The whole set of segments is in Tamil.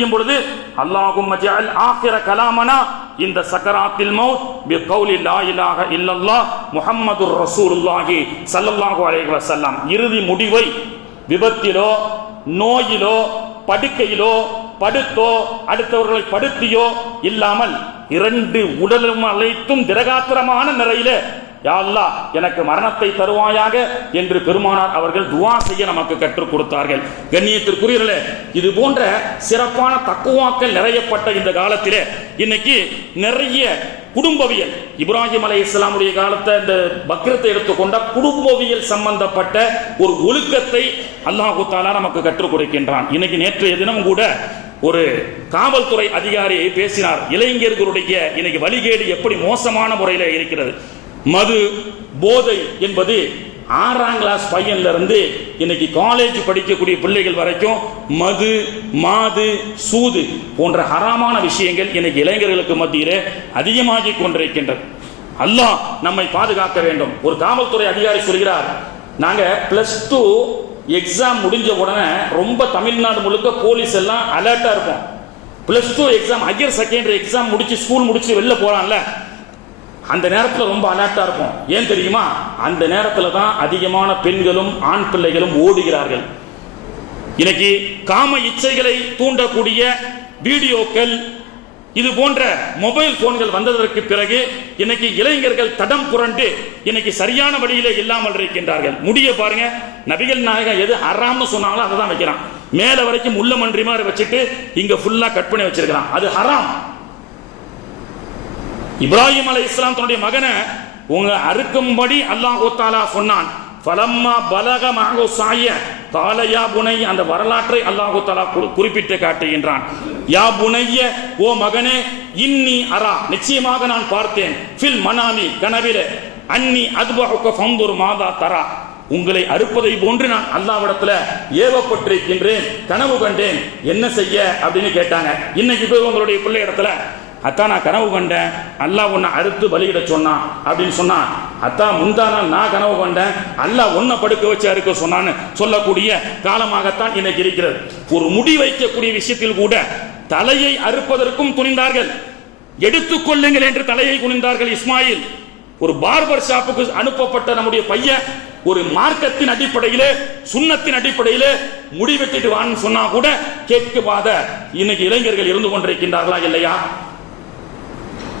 பிரியும் பொழுது அல்லாஹும்ம ஜஅல் ஆகிர கலாமனா இந்த சக்கராத்தில் மௌத் பிகௌலி லா இலாஹ இல்லல்லாஹ் முஹம்மதுர் ரசூலுல்லாஹி ஸல்லல்லாஹு அலைஹி வஸல்லம். இறுதி முடிவை விபத்திலோ நோயிலோ படுக்கையிலோ படுத்தோ அடுத்தவர்களை படுத்தியோ இல்லாமல் 2 உடலும் அழைத்தும் திரகாத்திரமான நிலையில யா அல்லாஹ் எனக்கு மரணத்தை தருவாயாக என்று பெருமானார் அவர்கள் துஆ செய்ய நமக்கு கற்றுக் கொடுத்தார்கள். கண்ணியத்திற்குரியவர்களே, இது போன்ற சிறப்பான தக்குவாக்கள் நிறையப்பட்ட இந்த காலத்திலே இன்னைக்கு நிறைய குடும்பவியல், இப்ராஹிம் அலைஹிஸ்ஸலாமுடைய காலத்தை இந்த பக்ரத்தை எடுத்துக்கொண்ட குடும்பவியல் சம்பந்தப்பட்ட ஒரு ஒழுக்கத்தை அல்லாஹ் தஆலா நமக்கு கற்றுக் கொடுக்கின்றான். இன்னைக்கு நேற்றைய தினம் கூட ஒரு காவல்துறை அதிகாரி பேசினார். இளைஞர்களுடைய இன்னைக்கு வழிகேடு எப்படி மோசமான முறையில் இருக்கிறது. மது போதை என்பது 6ஆம் கிளாஸ் பையன்ல இருந்து இன்னைக்கு காலேஜ் படிக்கக்கூடிய பிள்ளைகள் வரைக்கும் மது மாது சூது போன்ற ஹராமான விஷயங்கள் இன்னைக்கு இளைஞர்களுக்கு மத்தியிலே அதிகமாகி கொண்டிருக்கின்றது. அல்லாஹ் நம்மை பாதுகாக்க வேண்டும். ஒரு காவல்துறை அதிகாரி சொல்கிறார், நாங்க +2 எக்ஸாம் முடிஞ்ச உடனே ரொம்ப தமிழ்நாடு முழுக்க போலீஸ் எல்லாம் அலர்ட்டா இருக்கும். +2 எக்ஸாம் ஹையர் செகண்டரி எக்ஸாம் முடிச்சு ஸ்கூல் முடிச்சு வெளில போறான்ல, அந்த நேரத்தில் ரொம்ப அலர்ட்டா இருக்கும். ஏன் தெரியுமா? அந்த நேரத்தில் தான் அதிகமான பெண்களும் ஆண் பிள்ளைகளும் ஓடுகிறார்கள். இன்னைக்கு காம இச்சைகளை தூண்டக்கூடிய வீடியோக்கள், இது போன்ற மொபைல் போன்கள் வந்ததற்கு பிறகு இன்னைக்கு இளைஞர்கள் தடம் புரண்டு இன்னைக்கு சரியான வழியிலே இல்லாமல் இருக்கின்றார்கள். முடிய பாருங்க, நபிகள் நாயகம் எது ஹராம்னு சொன்னாங்களோ அதை தான் வைக்கிறான். மேல வரைக்கும் உள்ள மன்றி மாதிரி வச்சுட்டு இங்க ஃபுல்லா கட் பண்ணி வச்சிருக்கிறான். அது ஹராம். இப்ராஹிம் அலைஹிஸ்ஸலாம் தன்னுடைய மகனை உங்க அறுக்கும்படி அல்லாஹ் தஆலா சொன்னான். ஃபலம்மா பலக மஅஹு ஸாய கால யா புனைய, அந்த வரலாற்றை அல்லாஹ் தஆலா குறிப்பிட்டு காட்டுகின்றான். யா புனைய, ஓ மகனே, இன்னி அரா, நிச்சயமாக நான் பார்த்தேன், ஃபில் மனாமி, கனவிலே, அன்னி அத்பஹுக ஃபன்துர் மாதா தரா, உங்களை அறுப்பதை போன்று நான் அல்லாஹ்விடத்துல ஏவப்பட்டிருக்கின்றேன், கனவு கண்டேன், என்ன செய்ய அப்படின்னு கேட்டாங்க. இன்னைக்கு போய் உங்களுடைய பிள்ளை இடத்துல, அத்தா நான் கனவு கண்டேன், அல்லாஹ் உன்னை அறுத்து பலியிட சொன்னான் அப்படின்னு சொன்னா, அத்தா முந்தா நாள் நான் கனவு கண்டேன், அல்லாஹ் உன்னை படுக்க வச்சு அறுக்க சொன்னான்னு சொல்லக்கூடிய காலமாகத்தான் இன்னைக்கு இருக்கிறது. ஒரு முடி வைக்கக்கூடிய விஷயத்தில் கூட தலையை அறுப்பதற்கும் துணிந்தார்கள். எடுத்துக்கொள்ளுங்கள் என்று தலையை குனிந்தார்கள். இஸ்மாயில் ஒரு பார்பர் ஷாப்புக்கு அனுப்பப்பட்ட நம்முடைய பையன் ஒரு மார்க்கத்தின் அடிப்படையிலே சுன்னத்தின் அடிப்படையிலே முடி வெட்டிட்டு வான்னு சொன்னா கூட கேட்காத இன்னைக்கு இளைஞர்கள் இருந்து கொண்டிருக்கின்றார்களா இல்லையா?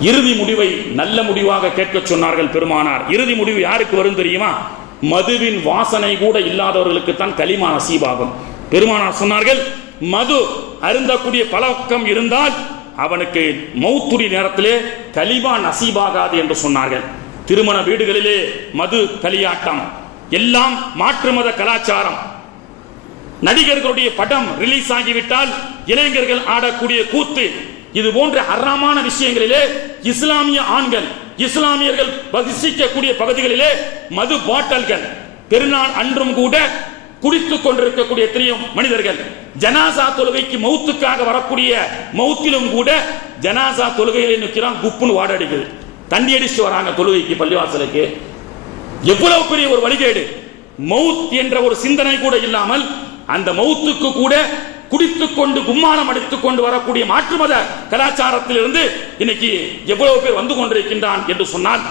இறுதி முடிவை நல்ல முடிவாக கேட்க சொன்னார்கள் பெருமானார். இறுதி முடிவு யாருக்கு வரும் தெரியுமா? மதுவின் வாசனை கூட இல்லாதவர்களுக்கு தான் கலிமா நசீபாகும். பெருமானார் சொன்னார்கள், மது அருந்தக்கூடிய பழக்கம் இருந்தால் அவனுக்கு மௌத்துடி நேரத்திலே கலிமா நசீபாகாது என்று சொன்னார்கள். திருமண வீடுகளிலே மது களியாட்டம், எல்லாம் மாற்று மத கலாச்சாரம். நடிகர்களுடைய படம் ரிலீஸ் ஆகிவிட்டால் இளைஞர்கள் ஆடக்கூடிய கூத்து, இது போன்ற ஹராமான விஷயங்களிலே இஸ்லாமிய ஆண்கள், இஸ்லாமியர்கள் வசிக்கக்கூடிய பகுதிகளிலே மது பாட்டல்கள், பெருநாள் அன்றும் கூட குடித்துக் கொண்டிருக்கக்கூடிய எத்தனையோ மனிதர்கள், ஜனாசா தொழுகைக்கு மௌத்துக்காக வரக்கூடிய மௌத்திலும் கூட ஜனாசா தொழுகையிலே நிற்கிறான், குப்புன்னு வாடடிக்குது, தண்ணி அடிச்சு வராங்க தொழுகைக்கு பள்ளிவாசலுக்கு. எவ்வளவு பெரிய ஒரு வழிகேடு! மௌத் என்ற ஒரு சிந்தனை கூட இல்லாமல் அந்த மௌத்துக்கு கூட குடித்துக் கொண்டு கும்மானம் அடித்துக் கொண்டு வரக்கூடிய மாற்று மத கலாச்சாரத்தில் இருந்து இன்னைக்கு எவ்வளவு பேர் வந்து கொண்டிருக்கின்றான் என்று சொன்னால்,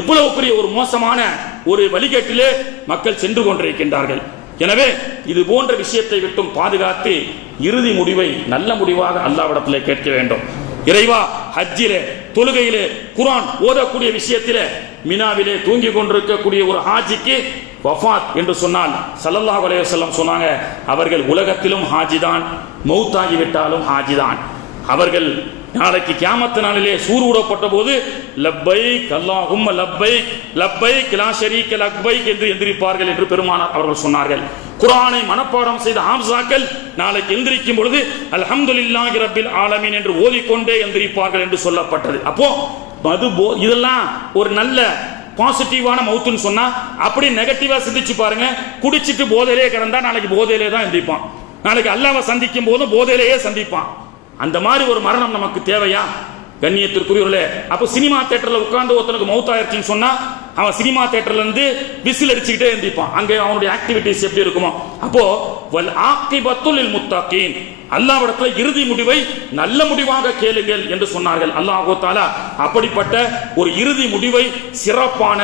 எவ்வளவு பெரிய ஒரு மோசமான ஒரு வழிகேட்டிலே மக்கள் சென்று கொண்டிருக்கின்றார்கள். எனவே இது போன்ற விஷயத்தை விட்டும் பாதுகாத்து இறுதி முடிவை நல்ல முடிவாக அல்லாஹ்விடத்திலே கேட்க வேண்டும். இறைவா, ஹஜ்ஜிலே, தொழுகையிலே, குர்ஆன் ஓதக்கூடிய விஷயத்திலே, மினாவிலே தூங்கி கொண்டிருக்கக்கூடிய ஒரு ஹாஜிக்கு வஃபாத் என்று சொன்னால் ஸல்லல்லாஹு அலைஹி வஸல்லம் சொன்னாங்க, அவர்கள் உலகத்திலும் ஹாஜிதான், மௌத்தாகிவிட்டாலும் ஹாஜிதான். அவர்கள் நாளைக்கு கியாமத் நாளிலே சூர் ஊடப்பட்ட போது லப்பைக் அல்லாஹும்ம லப்பைக் லப்பைக் லா ஷரீக லப்பைக் என்று எந்திரிப்பார்கள் என்று பெருமானார் அவர்கள் சொன்னார்கள். குர்ஆனை மனப்பாடம் செய்த ஹாஃபிஸாக்கள் நாளைக்கு எந்திரிக்கும் பொழுது அல்ஹம்துலில்லாஹி ரப்பில் ஆலமீன் என்று ஓதிக்கொண்டே எந்திரிப்பார்கள் என்று சொல்லப்பட்டது. அப்போ மது இதெல்லாம் ஒரு நல்ல பாசிட்டிவான மவுத்துன்னு சொன்னா, அப்படி நெகட்டிவா சிந்திச்சு பாருங்க. குடிச்சிட்டு போதையிலே கிடந்தா நாளைக்கு போதையிலே தான் எந்திரிப்பான், நாளைக்கு அல்லாஹ்வை சந்திக்கும் போதும் போதையிலேயே சந்திப்பான். அந்த மாதிரி ஒரு மரணம் நமக்கு தேவையா? கண்ணியத்திற்குரியவர்களே, அப்போ சினிமா தியேட்டர்ல உட்கார்ந்து ஒருத்தனுக்கு மவுத் ஆயிடுச்சுன்னு சொன்னா அவன் சினிமா தியேட்டர்ல இருந்து விசில் அடிச்சுக்கிட்டே எந்திரிப்பான். அங்கே அவனுடைய ஆக்டிவிட்டிஸ் எப்படி இருக்குமோ. அப்போ வல் ஆகிபத்துல் முத்தகீன், அல்லாஹ்விடத்தில் இறுதி முடிவை நல்ல முடிவாக கேளுங்கள் என்று சொன்னார்கள். அல்லாஹ் தஆலா அப்படிப்பட்ட ஒரு இறுதி முடிவை சிறப்பான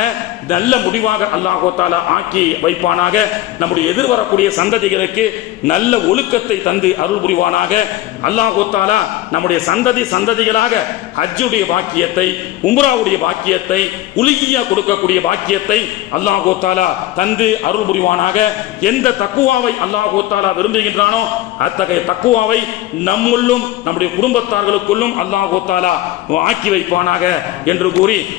நல்ல முடிவாக அல்லாஹ் தஆலா ஆக்கி வைப்பானாக. நம்முடைய எதிர்வரக்கூடிய சந்ததிகளுக்கு நல்ல ஒழுக்கத்தை தந்து அருள் புரிவானாக. அல்லாஹ் தஆலா நம்முடைய சந்ததிகளாக ஹஜ்ஜுடைய பாக்கியத்தை, உம்ராவுடைய பாக்கியத்தை, உலுஹிய்யா கொடுக்கக்கூடிய பாக்கியத்தை அல்லாஹ் தஆலா தந்து அருள் புரிவானாக. எந்த தக்குவாவை அல்லாஹ் தஆலா விரும்புகின்றானோ அத்தகைய தக்குவாவை நம்முள்ளும் நம்முடைய குடும்பத்தார்களுக்குள்ளும் அல்லாஹ் தஆலா ஆக்கி வைப்பானாக என்று கூறி